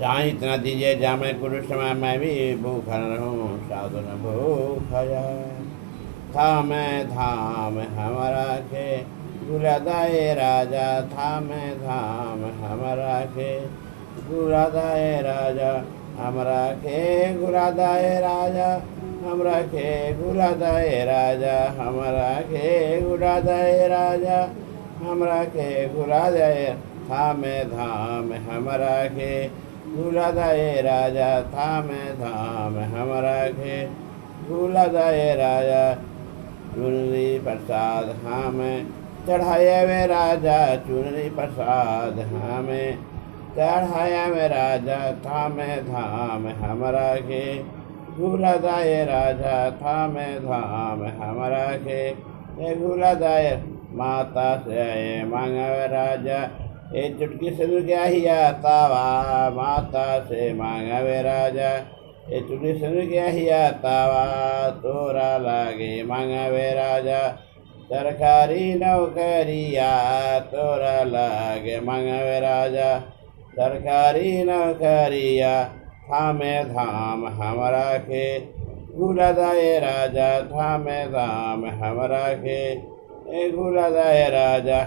साईं इतना दीजिए जा मैं कुछ समय मैं भी भूखा न रहूं, साधु न भूखा जाए। था मैं धाम हमारा के गुलादाए राजा, था मैं धाम हमारा के गुलादाए राजा, हमरा के गुलादाए राजा, हमरा के गुलादाए राजा, हमरा के गुलादाए राजा, हमरा के गुलादाए। था मैं धाम हमरा के गुलादाए राजा, था मैं धाम हमरा के गुलादाए राजा। चुनरी प्रसाद हमें चढ़ाया वे राजा, चुनरी प्रसाद हमें चढ़ाया वे राजा, था मैं धाम हमरा के गुलादाए राजा, था मैं धाम हमरा के गुलादाए। माता से आए मांगा वे राजा, ए चुटकी से क्या ही आता वा, माता से मांगा वे राजा, ए चुटकी से क्या ही आता वा, तोरा लागे मांगा वे राजा, सरकारी नौकरिया तोरा लागे मांगा वे राजा, सरकारी नौकरिया। था मैं धाम हमरा के गुलादाए राजा, था मैं धाम हमरा के गुलादाए राजा।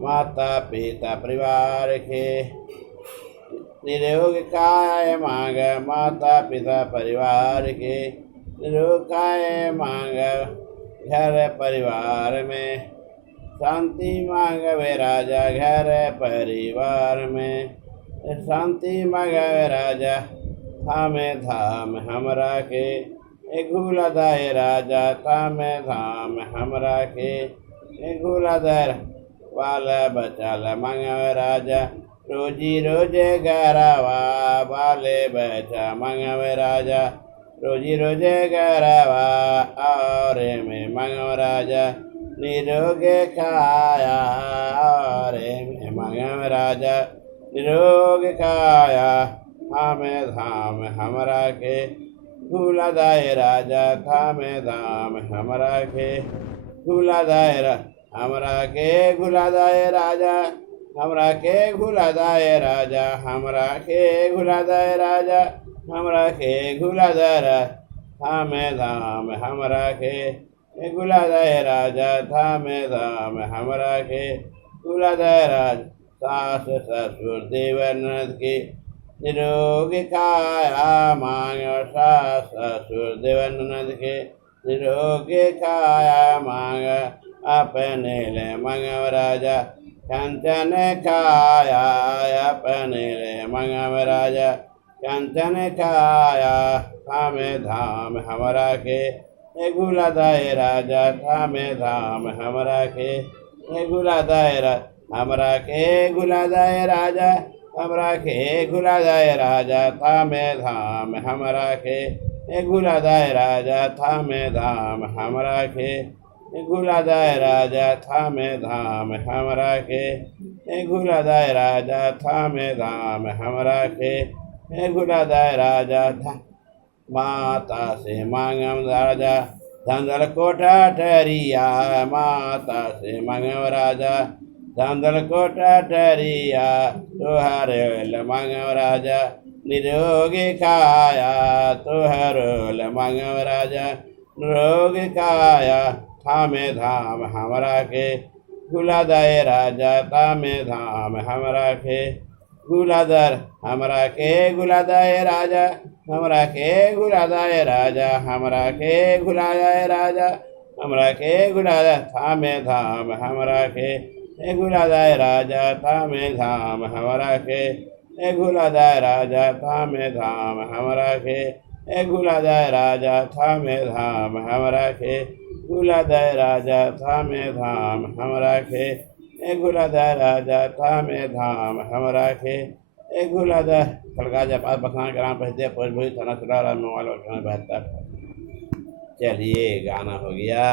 माता पिता परिवार के निरोग काय मांग, माता पिता परिवार के निरोग काय मांग, घर परिवार में शांति मांग वे राजा, घर परिवार में शांति मांग वे राजा। था मैं धाम हमरा के गुलादाए राजा, था मैं धाम हमरा के गुलादाए। वाला बचाल मांगा राजा, रोजी रोजे गरावा, बाले बचा मांगा राजा, रोजी रोजे गरावा, और में मांगा राजा, निरोगे खाया, और में मांगा राजा, निरोग खाया। था मैं धाम हमरा के गुलादाए राजा, था मैं धाम हमरा के गुलादाए हमरा के गुलादाए राजा, हमरा के गुलादाए राजा, हमरा के गुलादाए राजा, हमरा के गुलादाए। था मैं धाम हमरा के गुलादाए राजा, था मैं धाम हमरा के गुलादाए राजा। सास ससुर देवर ननद की निरोग काया मांग, सास ससुर देवर ननद के निरोग काया मांग, अपने ले मंगव राजा, कंचन काया अपने ले मंगव राजा, कंचन काया। था मैं धाम हमरा के गुलादाए राजा, था मैं धाम हमरा के गुलादाए राजा, हमरा के गुलादाए राजा, हमरा के गुलादाए राजा। था मैं धाम हमरा के गुलादाए राजा, था मैं धाम हमरा के गुलादाए राजा, था मैं धाम हमरा के गुलादाए राजा, था मैं धाम हमरा के गुलादाए राजा। माता से मांगम राजा, धंधल कोटा टरिया, माता से मांगम राजा, धंधल कोटा टरिया, तुहरे मांगम राजा, निरोगी काया, तुहरोल मांगम राजा, निरोगी काया। था मैं धाम हमरा के गुलादाए राजा, था मैं धाम हमरा के गुलादार, हमरा के गुलादाए राजा, हमरा के गुलादाए राजा, हमरा के गुलादाए राजा, हमरा के गुलादाए। था मैं धाम हमरा के गुलादाए राजा, था मैं धाम हमरा के गुलादाए राजा, था मैं धाम हमरा के गुलादाए राजा, था मैं धाम हमरा के गुलादाए राजा, था मैं धाम हमरा के गुलादाए राजा, था मैं धाम हमरा के गुलादाए। खड़गा जपात बखान ग्राम पंचायत पोस्ट थाना 72 चलिए गाना हो गया।